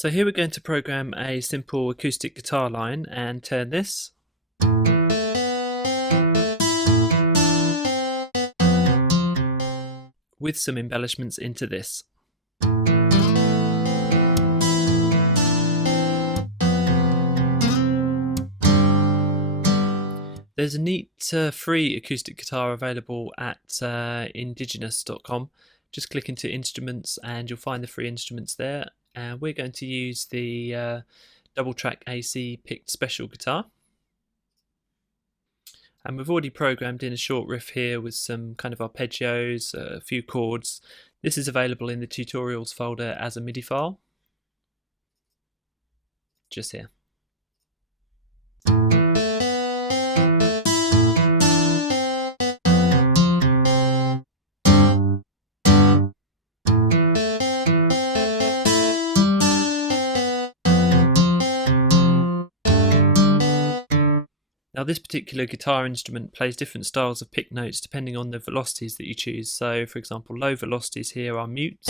So here we're going to program a simple acoustic guitar line and turn this with some embellishments into this. There's a neat free acoustic guitar available at indigenous.com. Just click into instruments and you'll find the free instruments there. And we're going to use the double track AC picked special guitar. And we've already programmed in a short riff here with some kind of arpeggios, a few chords. This is available in the tutorials folder as a MIDI file. Just here. Now this particular guitar instrument plays different styles of pick notes depending on the velocities that you choose. So for example, low velocities here are mutes.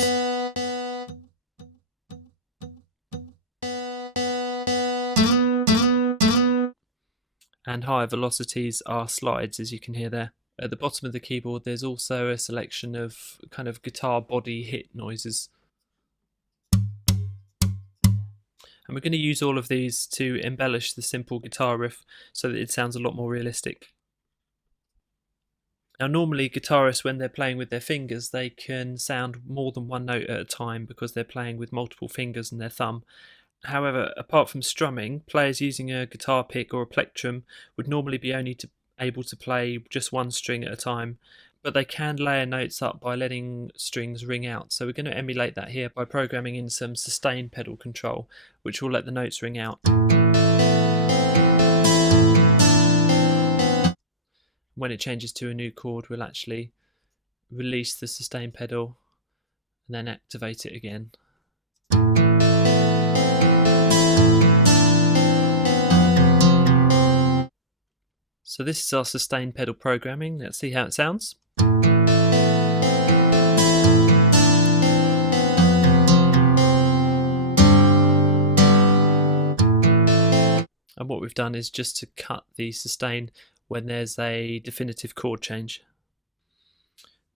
And higher velocities are slides, as you can hear there. At the bottom of the keyboard there's also a selection of kind of guitar body hit noises. And we're going to use all of these to embellish the simple guitar riff so that it sounds a lot more realistic. Now normally guitarists, when they're playing with their fingers, they can sound more than one note at a time because they're playing with multiple fingers and their thumb. However, apart from strumming, players using a guitar pick or a plectrum would normally be able to play just one string at a time, but they can layer notes up by letting strings ring out. So we're going to emulate that here by programming in some sustain pedal control, which will let the notes ring out. When it changes to a new chord, we'll actually release the sustain pedal and then activate it again. So this is our sustain pedal programming. Let's see how it sounds. And what we've done is just to cut the sustain when there's a definitive chord change.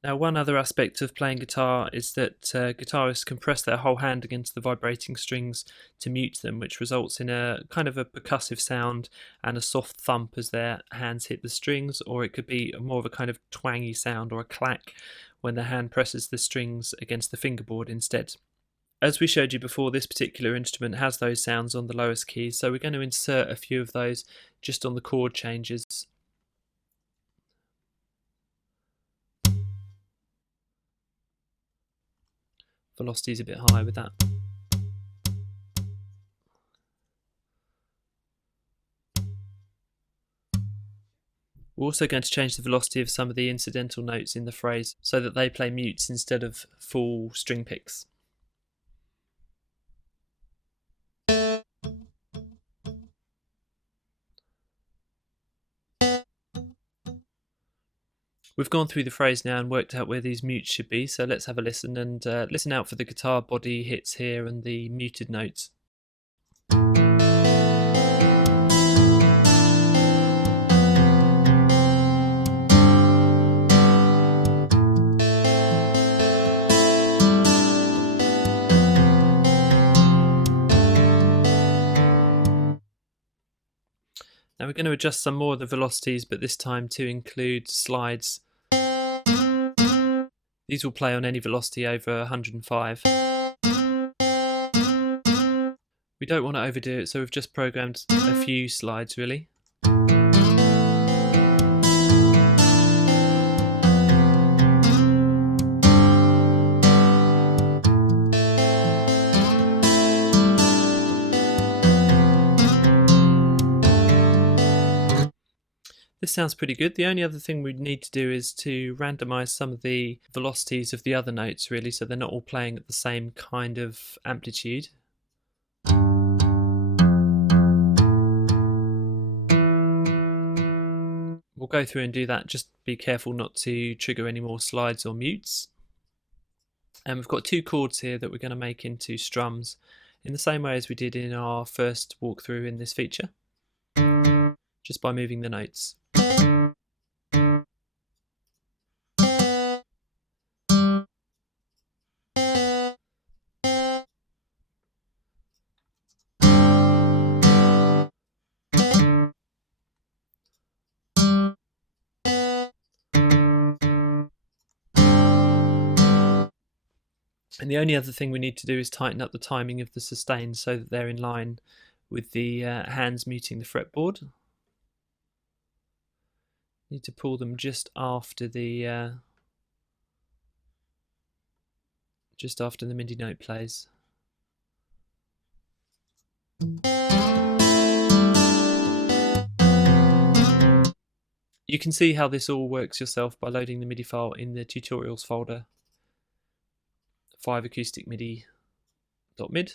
Now one other aspect of playing guitar is that guitarists can press their whole hand against the vibrating strings to mute them, which results in a kind of a percussive sound and a soft thump as their hands hit the strings, or it could be more of a kind of twangy sound or a clack when the hand presses the strings against the fingerboard instead. As we showed you before, this particular instrument has those sounds on the lowest keys, so we're going to insert a few of those just on the chord changes. Velocity is a bit high with that. We're also going to change the velocity of some of the incidental notes in the phrase so that they play mutes instead of full string picks. We've gone through the phrase now and worked out where these mutes should be, so let's have a listen and listen out for the guitar body hits here and the muted notes. Now we're going to adjust some more of the velocities, but this time to include slides. These will play on any velocity over 105. We don't want to overdo it, so we've just programmed a few slides really. This sounds pretty good. The only other thing we need to do is to randomize some of the velocities of the other notes really, so they're not all playing at the same kind of amplitude. We'll go through and do that. Just be careful not to trigger any more slides or mutes. And we've got two chords here that we're going to make into strums. in the same way as we did in our first walkthrough in this feature, just by moving the notes. And the only other thing we need to do is tighten up the timing of the sustains so that they're in line with the hands muting the fretboard. Need to pull them just after the MIDI note plays. You can see how this all works yourself by loading the MIDI file in the tutorials folder, 5 acoustic MIDI.mid.